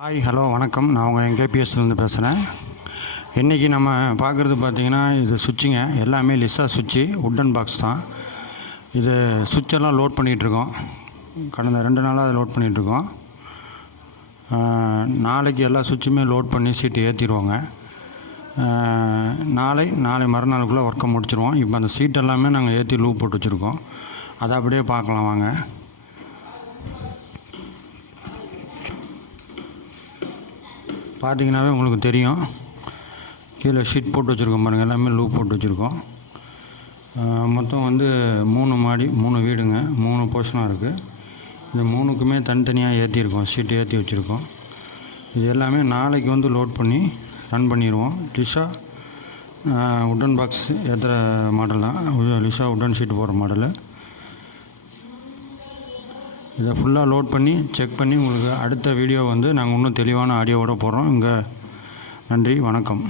Hi hello வணக்கம். நான் உங்கள் எங்கேபிஎஸ்லேருந்து பேசுகிறேன். இன்றைக்கி நம்ம பார்க்குறது பார்த்திங்கன்னா இது சுவிட்சுங்க. எல்லாமே லிசா சுவிட்சு, உட்டன் பாக்ஸ் தான். இது சுவிட்செல்லாம் லோட் பண்ணிகிட்ருக்கோம். கடந்த 2 நாளாக அதை லோட் பண்ணிகிட்ருக்கோம். நாளைக்கு எல்லா சுவிட்சுமே லோட் பண்ணி சீட்டு ஏற்றிடுவோங்க. நாளை மறுநாளுக்குள்ளே ஒர்க்கை முடிச்சிடுவோம். இப்போ அந்த சீட் எல்லாமே நாங்கள் ஏற்றி லூப் போட்டு வச்சுருக்கோம். அதை அப்படியே பார்க்கலாம் வாங்க. பார்த்தீங்கன்னாவே உங்களுக்கு தெரியும். கீழே ஷீட் போட்டு வச்சுருக்கோம் பாருங்கள். எல்லாமே லூப் போட்டு வச்சுருக்கோம். மொத்தம் 3 மாடி 3 வீடுங்க. 3 போர்ஷனாக இருக்குது. இந்த 3க்குமே தனித்தனியாக ஏற்றிருக்கோம். ஷீட்டு ஏற்றி வச்சுருக்கோம். இது எல்லாமே நாளைக்கு லோட் பண்ணி ரன் பண்ணிடுவோம். லிசா உட்டன் பாக்ஸ் ஏற்றுற மாடல் தான். லிசா உட்டன் ஷீட் போடுற மாடலு. இதை ஃபுல்லாக லோட் பண்ணி செக் பண்ணி உங்களுக்கு அடுத்த வீடியோ நாங்கள் இன்னும் தெளிவான ஆடியோவோடு போடுறோம். நன்றி, வணக்கம்.